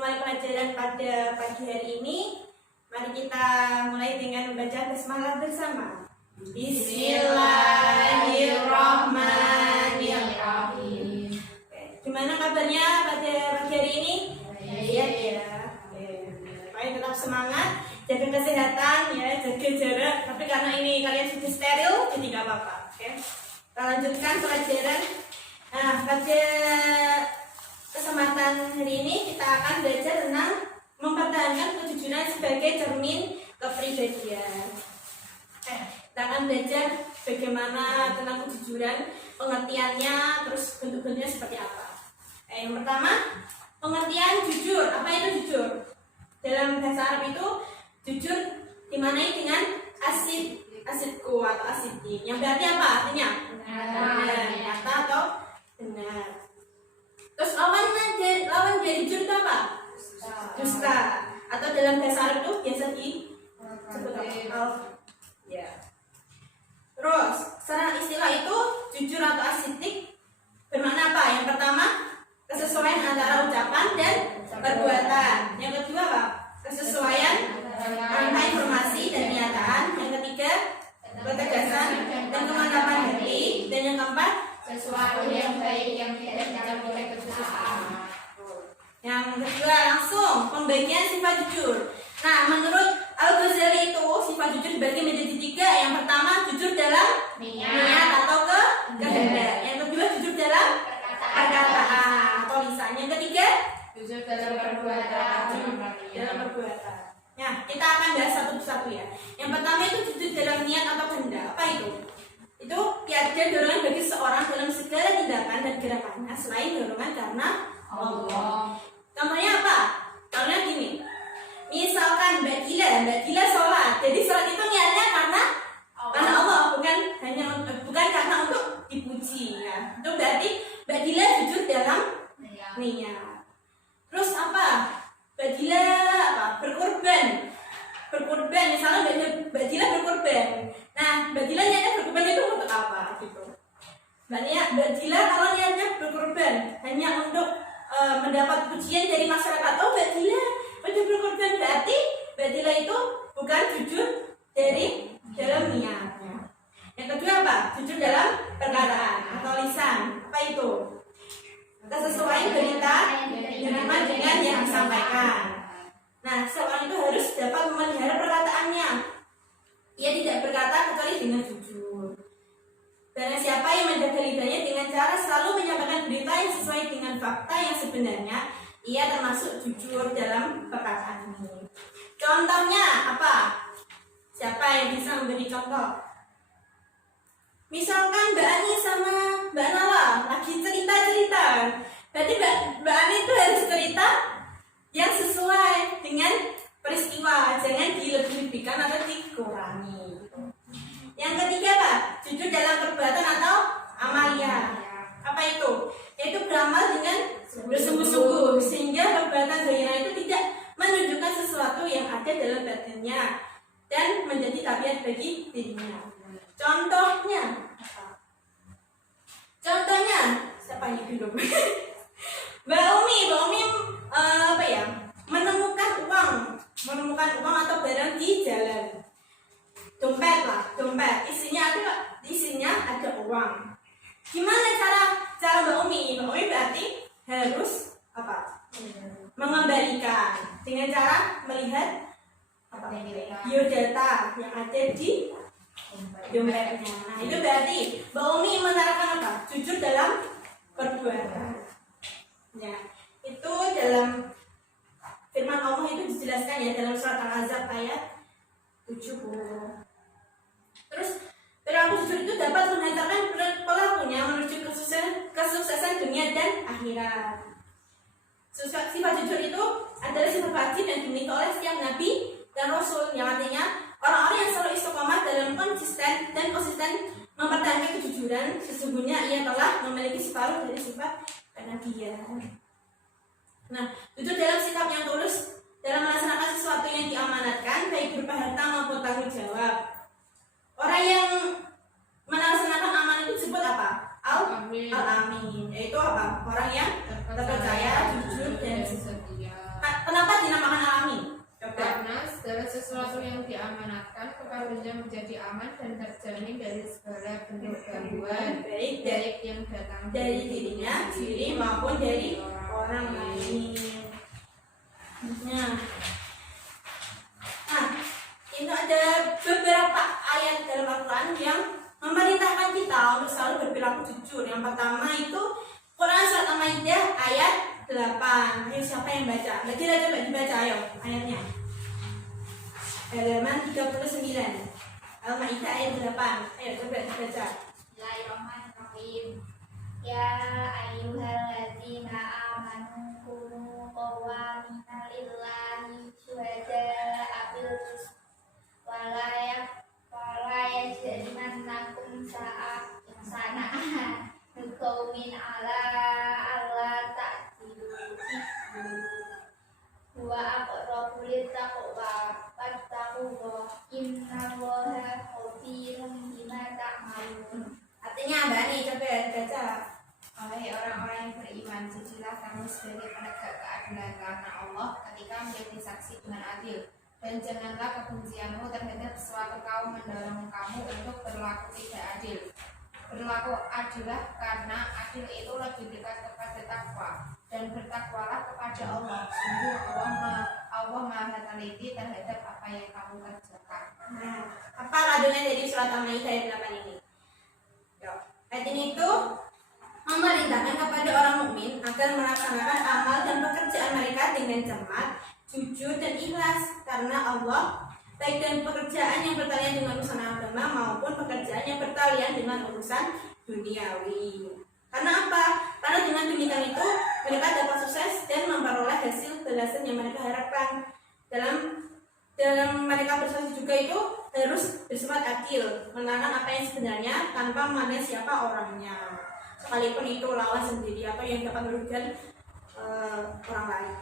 memulai pelajaran pada pagi hari ini, mari kita mulai dengan membaca basmalah bersama. Bismillahirrahmanirrahim. Gimana kabarnya pada pagi hari ini? Baik ya. Baik, tetap semangat, jaga kesehatan ya, jaga jarak. Tapi karena ini kalian sudah steril, jadi nggak apa-apa. Oke. Kita lanjutkan pelajaran. Nah, pada kesempatan hari ini kita akan belajar tentang mempertahankan kejujuran sebagai cermin kepribadian. Kita akan belajar bagaimana tentang kejujuran, pengertiannya, terus bentuk-bentuknya seperti apa. Yang pertama, pengertian jujur. Apa itu jujur? Dalam bahasa Arab itu jujur dimaknai dengan asidku atau asidi. Yang berarti apa artinya? Benar, nyata atau benar. Terus lawan dari jujur itu apa? Dusta. Atau dalam bahasa Arab itu biasa disebut apa? Ya. Terus secara istilah itu jujur atau asidik bermakna apa? Yang pertama, kesesuaian antara ucapan dan perbuatan. Yang kedua apa? Kesesuaian antara informasi dan kenyataan. Yang ketiga, ketegasan dan kemantapan hati. Dan yang keempat, sesuatu yang baik yang tidak dicampuri kedustaan. Yang kedua langsung pembagian sifat jujur. Nah, menurut Al-Ghazali itu sifat jujur dibagi menjadi tiga. Yang pertama jujur dalam niat atau kehendak. Yang kedua jujur dalam perkataan atau lisan. Yang ketiga Jujur dalam perbuatan. Nah, kita akan bahas satu persatu ya. Yang pertama itu jujur dalam niat atau kehendak. Apa itu? Itu tiada dorongan bagi seorang dalam segala tindakan dan gerakannya selain dorongan karena Allah. Contohnya apa? Contohnya gini. Misalkan Mbak Dila sholat. Jadi sholat itu niatnya karena Allah, bukan karena untuk dipuji ya. Itu berarti Mbak Dila jujur dalam niat. Terus apa? Mbak Dila berkorban. Misalnya Mbak Dila berkorban. Nah, Mbak Dila niatnya berkorban itu untuk apa gitu? Mbak Dila kalau niatnya berkorban hanya untuk mendapat pujian dari masyarakat. Oh, Mbak Dila udah berkorban, berarti Mbak Dila itu bukan jujur dari dalam niatnya. Yang kedua apa? Jujur dalam perkataan atau lisan. Apa itu? Kesesuaian berita dengan yang disampaikan. Nah, seorang itu harus dapat memelihara perkataannya. Ia tidak berkata kecuali dengan jujur. Karena siapa yang menjaga lidahnya dengan cara selalu menyampaikan berita yang sesuai dengan fakta yang sebenarnya, ia termasuk jujur dalam perkataan ini. Contohnya apa? Siapa yang bisa memberi contoh? Misalkan Mbak Ani sama Mbak Nala lagi cerita-cerita. Berarti Mbak Ani itu harus cerita yang sesuai dengan peristiwa, jangan dilebih-lebihkan atau dikurangi. Yang ketiga apa? Jujur dalam perbuatan atau amalia. Apa itu? Yaitu beramal dengan bersungguh-sungguh sehingga perbuatan zahirah itu tidak menunjukkan sesuatu yang ada dalam batinnya dan menjadi tabiat bagi dirinya. Contohnya siapa yang dulu? Mbak Umi menemukan uang atau barang di jalan. Dompet, isinya ada uang. Gimana cara Mbak Umi? Mbak Umi berarti harus apa? Mengembalikan dengan cara melihat biodata yang ada di dompetnya. Nah, itu berarti Mbak Umi menerapkan apa? Jujur dalam perbuatan. Ya, itu dalam firman Allah itu dijelaskan ya dalam surat Al-Ahzab ayat 70. Terus perilaku jujur itu dapat menghantarkan pelakunya menuju kesuksesan dunia dan akhirat. Sifat jujur itu adalah sifat wajib yang dimiliki oleh setiap nabi dan rasul, yang artinya orang-orang yang selalu istiqomah dalam konsisten mempertahankan kejujuran, sesungguhnya ia telah memiliki separuh dari sifat kenabian. Nah, jujur dalam sikap yang tulus dalam melaksanakan sesuatu yang diamanatkan, baik berupa harta maupun tanggung jawab. Orang yang melaksanakan amanah itu disebut apa? Al-Amin. Yaitu apa? Orang yang terpercaya, jujur dan setia. menjadi aman dan terjamin dari segala bentuk gangguan, baik baik yang datang dari dirinya sendiri maupun dari orang lain. Nah, ini ada beberapa ayat dalam Al-Quran yang memerintahkan kita untuk selalu berperilaku jujur. Yang pertama itu Quran surat Al-Maidah ayat 8. Ayo siapa yang baca? Coba dibaca ayo ayatnya. Halaman 39. Al-Maidah ayat 8. Ayo coba dibaca. Bismillahirrahmanirrahim. Ya ayyuhalladzina amanu kunu qawwamina lillahi syuhada'a bil qist wala yajrimannakum sana'an qaumin ala alla ta'dilu huwa aqrabu littaqwa wattaqullah innallaha khabirun bima ta'malun. Artinya apa nih? Coba baca. Oleh orang-orang yang beriman, jadilah kamu sebagai penegak keadilan karena Allah ketika menjadi saksi dengan adil. Dan janganlah kebencianmu terhadap suatu kaum mendorong kamu untuk berlaku tidak adil. Berlaku adillah karena adil itu lebih dekat kepada takwa. Dan bertakwalah kepada Allah. Sungguh Allah Maha teliti terhadap apa yang kamu kerjakan. Nah, apa kandungan dari surat Al-Maidah ayat 8 ini? Ayat ini itu memerintahkan kepada orang mukmin agar melaksanakan amal dan pekerjaan mereka dengan cermat, jujur dan ikhlas karena Allah, baik dalam pekerjaan yang bertalian dengan urusan agama maupun pekerjaan yang bertalian dengan urusan duniawi. Karena apa? Karena dengan demikian itu mereka dapat sukses dan memperoleh hasil balasan yang mereka harapkan. Dalam mereka bersaksi juga itu harus bersifat adil, menerangkan apa yang sebenarnya tanpa memandang siapa orangnya, sekalipun itu lawan sendiri atau yang dapat merugikan orang lain.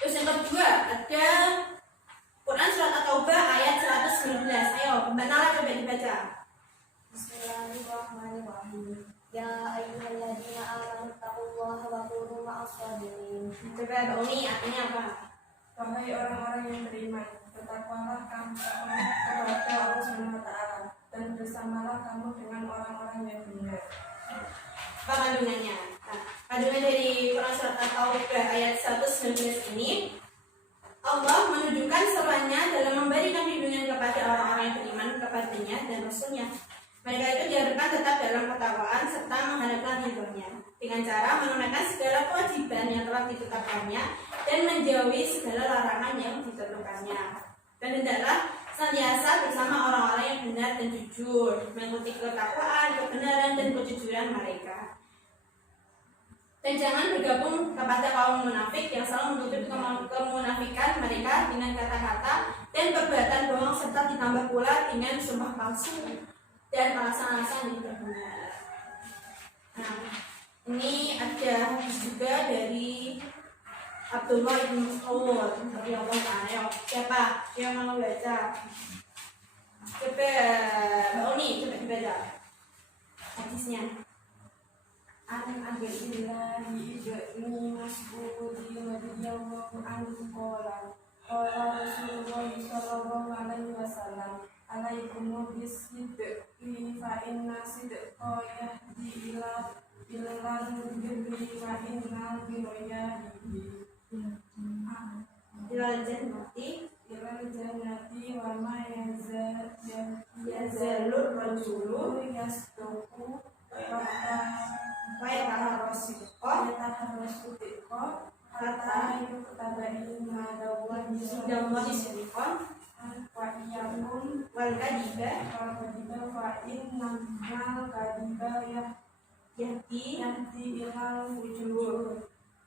Terus yang kedua ada Quran surat At-Taubah ayat 119. Ayo, Mbak Nala coba dibaca. Bismillahirrahmanirrahim. Ya ayyuhalladzina amanu taqullaha wa kunu ma'as shadiqin. Coba Mbak Umi, artinya apa? Wahai orang-orang yang beriman, bertakwalah kamu kepada Allah Subhanahu wa Ta'ala dan bersamalah kamu dengan orang-orang yang benar. Apa kandungannya? Nah, kandungan dari Quran surat At-Taubah ayat 119 ini, Allah menunjukkan seruannya dalam memberikan bimbingan kepada orang-orang yang beriman kepadanya dan Rasulnya. Mereka itu diharapkan tetap dalam ketakwaan serta mengharapkan ridhonya dengan cara menunaikan segala kewajiban yang telah ditetapkannya dan menjauhi segala larangan yang ditentukannya. Dan hendaklah senantiasa bersama orang-orang yang benar dan jujur, mengikuti ketakwaan, kebenaran dan kejujuran mereka. Dan jangan bergabung kepada kaum munafik yang selalu menutup kemunafikan mereka dengan kata-kata dan perbuatan bohong serta ditambah pula dengan sumpah palsu dan alasan-alasan yang tidak benar. Nah, ini ada juga dari Abdullah bin Mas'ud radhiyallahu anhu. Siapa yang mau baca? Coba Mbak Uni, coba dibaca hadisnya. An Abdillah ibni Mas'ud radhiyallahu anhu qala Rasulullah sallallahu alaihi wasallam alaikum bisidqi fa inna sidqa yahdi ila birri wa inna birra Ilal jannati wa ma yazalur rajulu yasduqu wa yataharrasu hatta yuktabain madawan Sudallahi sidqan wa iyyakum wal kadiba fa innal kadiba yahdi ilal fujur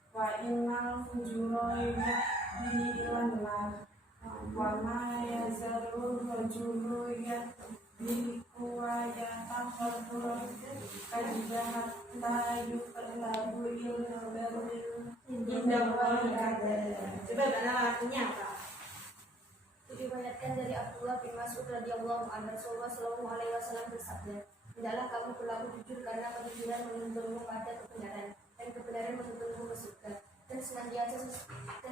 wa innal fujura yahdi ilan nar wa ma yazalul rajulu yahdiku wa yataharru kadiba hatta yuqlabu ilal indallahi kadza. Coba mana artinya apa? Diriwayatkan dari Abdullah bin Mas'ud radhiyallahu anhu, Rasulullah sallallahu alaihi wasallam bersabda, "Hendaklah kamu berlaku jujur karena kejujuran menuntunmu pada kebenaran dan kebenaran menuntunmu ke surga. dan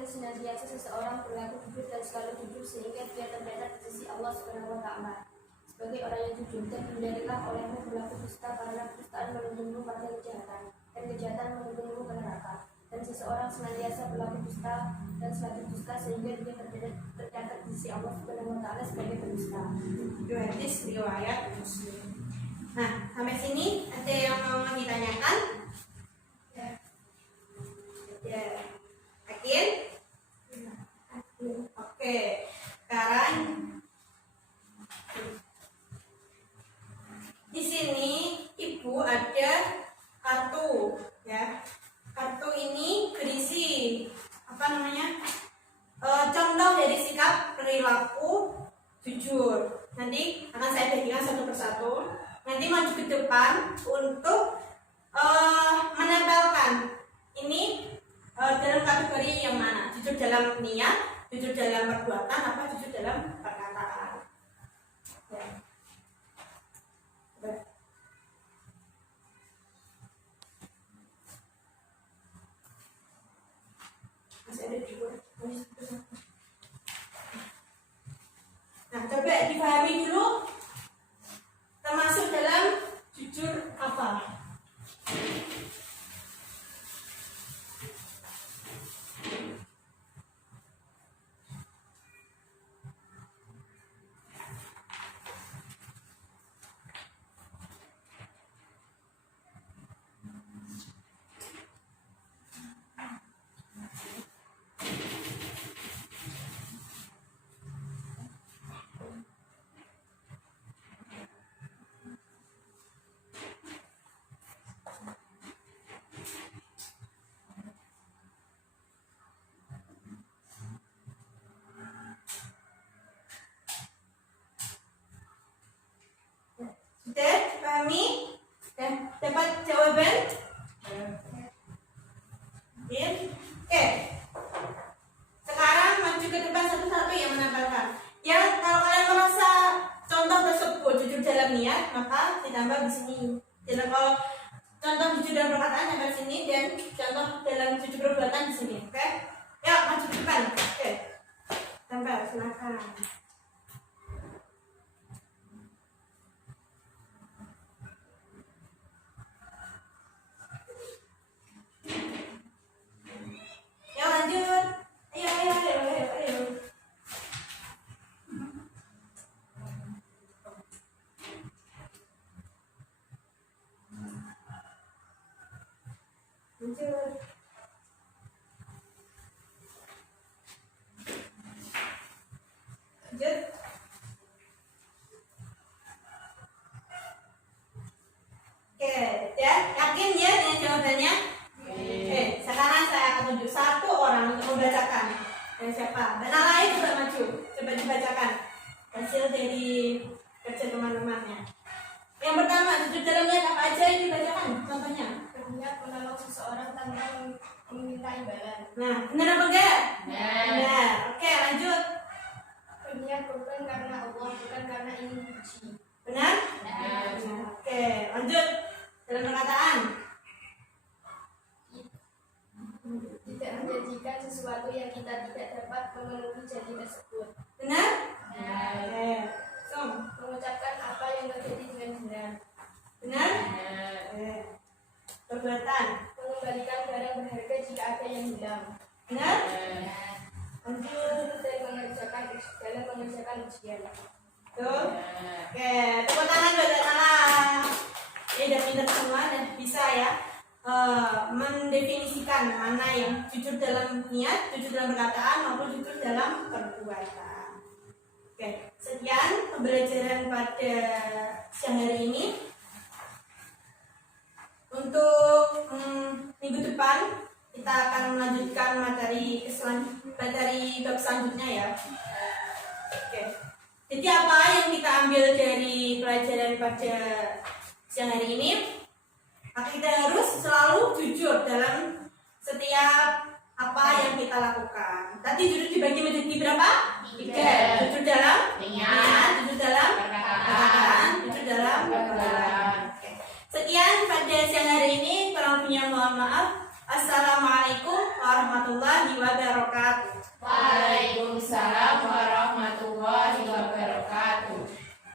senantiasa seseorang berlaku jujur dan selalu jujur sehingga dia tercatat di sisi Allah Subhanahu wa taala sebagai orang yang jujur. Dan hindarilah olehmu berlaku dusta, karena kedustaan menuntunmu pada kejahatan dan kejahatan menuntunmu ke neraka. Dan seseorang senantiasa berlaku dusta dan selalu dusta sehingga dia tercatat di sisi Allah Subhanahu wa taala sebagai pendusta. Itu hadis riwayat Muslim. Nah, sampai sini ada yang mau ditanyakan? Ya. Yakin? Oke. Sekarang di sini Ibu ada kartu, ya. Kartu ini berisi apa namanya? Contoh dari sikap perilaku jujur. Nanti akan saya bagikan satu persatu. Nanti maju ke depan untuk menempelkan ini dalam kategori yang mana? Jujur dalam niat, jujur dalam perbuatan, apa jujur dalam perkataan? Ya. Masih ada juga. Nah, coba dipahami dulu termasuk dalam jujur apa? Sudah pahami? Dan dapat jawaban? Ya. Oke. Sekarang maju ke depan satu-satu yang menempelkan. Ya, kalau kalian merasa contoh tersebut jujur dalam niat, maka ditambah di sini. Jadi kalau contoh jujur dalam perkataan tempel di sini dan contoh dalam jujur perbuatan di sini. Oke? Ya, maju ke depan. Oke. Tempel, silakan. Ya lanjut. Ayo. Lanjut. Lanjut. Oke, ya, yakin ya dengan jawabannya? Oke, sekarang saya akan tunjuk satu orang untuk membacakan. Dan siapa? Dan yang lain juga maju. Coba dibacakan hasil dari kerja teman-temannya. Yang pertama, jujur dalam niat apa aja yang dibacakan? Contohnya? Berniat menolong seseorang tanpa meminta imbalan. Nah, benar apa enggak? Benar. Oke, lanjut. Berniat bukan karena Allah, bukan karena ingin puji. Benar? Benar. Oke, lanjut. Dalam perkataan. Tidak menjanjikan sesuatu yang kita tidak dapat memenuhi janji tersebut. Benar? Oke. Mengucapkan apa yang terjadi dengan benar. Benar? Oke. Perbuatan. Mengembalikan barang berharga jika ada yang hilang. Benar? Lanjut. Dan dalam mengerjakan ujian. Tuh. Oke, tepuk tangan buat anak-anak. Ini udah pintar semua dan bisa ya mendefinisikan mana yang jujur dalam niat, jujur dalam perkataan maupun jujur dalam perbuatan. Oke, sekian pembelajaran pada siang hari ini. Untuk minggu depan kita akan melanjutkan materi bab selanjutnya ya. Oke. Jadi apa yang kita ambil dari pelajaran pada siang hari ini? Maka kita harus selalu jujur dalam setiap apa yang kita lakukan. Tadi jujur dibagi menjadi berapa? 3. Jujur dalam niat, jujur dalam perkataan, jujur dalam perbuatan. Sekian pada siang hari ini, kurang lebihnya mohon maaf. Assalamualaikum warahmatullahi wabarakatuh.